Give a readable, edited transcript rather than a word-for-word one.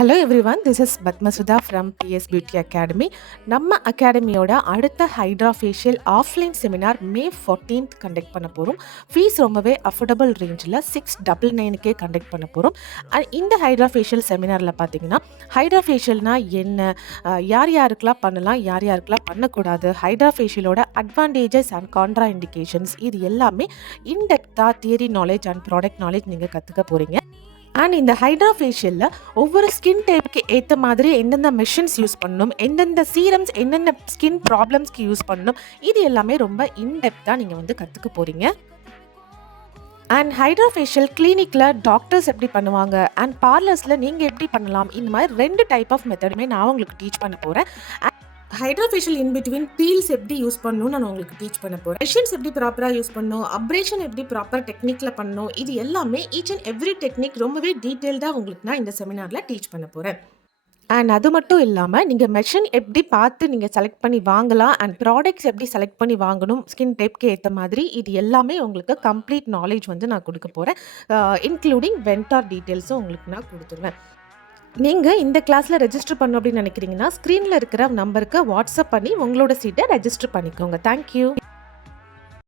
Hello everyone, this is Padmasudha from PS beauty academy. நம்ம அகாடமியோட அடுத்த hydra facial offline seminar May 14th conduct பண்ண போகிறோம். ஃபீஸ் ரொம்பவே அஃபோர்டபுள் ரேஞ்சில் 699க்கே கண்டக்ட் பண்ண போகிறோம். அண்ட் இந்த ஹைட்ரா ஃபேஷியல் செமினாரில் பார்த்தீங்கன்னா ஹைட்ரா ஃபேஷியல்னா என்ன, யார் யாருக்கெல்லாம் பண்ணலாம், யார் யாருக்கெல்லாம் பண்ணக்கூடாது, ஹைட்ரா ஃபேஷியலோட அட்வான்டேஜஸ் அண்ட் கான்ட்ரா இண்டிகேஷன்ஸ், இது எல்லாமே இன்டெப்த்தாக theory knowledge and product knowledge நீங்கள் கற்றுக்க போகிறீங்க. அண்ட் இந்த ஹைட்ரா ஃபேஷியலில் ஒவ்வொரு ஸ்கின் டைப்புக்கு ஏற்ற மாதிரி எந்தெந்த மெஷின்ஸ் யூஸ் பண்ணணும், எந்தெந்த சீரம்ஸ் என்னென்ன ஸ்கின் ப்ராப்ளம்ஸ்க்கு யூஸ் பண்ணணும், இது எல்லாமே ரொம்ப இன்டெப்த்தாக நீங்கள் வந்து கற்றுக்க போகிறீங்க. அண்ட் ஹைட்ரா ஃபேஷியல் கிளினிக்கில் டாக்டர்ஸ் எப்படி பண்ணுவாங்க அண்ட் பார்லர்ஸில் நீங்கள் எப்படி பண்ணலாம், இந்த மாதிரி 2 டைப் ஆஃப் மெத்தடுமே நான் உங்களுக்கு டீச் பண்ண போகிறேன். Hydra facial in between peels எப்படி யூஸ் பண்ணணும் நான் உங்களுக்கு டீச் பண்ண போகிறேன். மெஷின்ஸ் எப்படி ப்ராப்பராக யூஸ் பண்ணணும், அப்ரேஷன் எப்படி ப்ராப்பர் டெக்னிக்கில் பண்ணணும், இது எல்லாமே ஈச் அண்ட் எவ்ரி டெக்னிக் ரொம்பவே டீட்டெயில்டாக உங்களுக்கு நான் இந்த செமினாரில் டீச் பண்ண போகிறேன். அண்ட் அது மட்டும் இல்லாமல் நீங்கள் மெஷின் எப்படி பார்த்து நீங்கள் செலக்ட் பண்ணி வாங்கலாம் அண்ட் ப்ராடக்ட்ஸ் எப்படி செலக்ட் பண்ணி வாங்கணும் ஸ்கின் டைப்க்கு ஏற்ற மாதிரி, இது எல்லாமே உங்களுக்கு கம்ப்ளீட் நாலேஜ் வந்து நான் கொடுக்க போகிறேன். இன்க்ளூடிங் வெண்டார் டீட்டெயில்ஸும் உங்களுக்கு நான் கொடுத்துருவேன். நீங்கள் இந்த கிளாஸில் ரெஜிஸ்டர் பண்ணணும் அப்படின்னு நினைக்கிறீங்கன்னா ஸ்க்ரீனில் இருக்கிற நம்பருக்கு வாட்ஸ்அப் பண்ணி உங்களோட சீட்டை ரெஜிஸ்டர் பண்ணிக்கோங்க. தேங்க்யூ.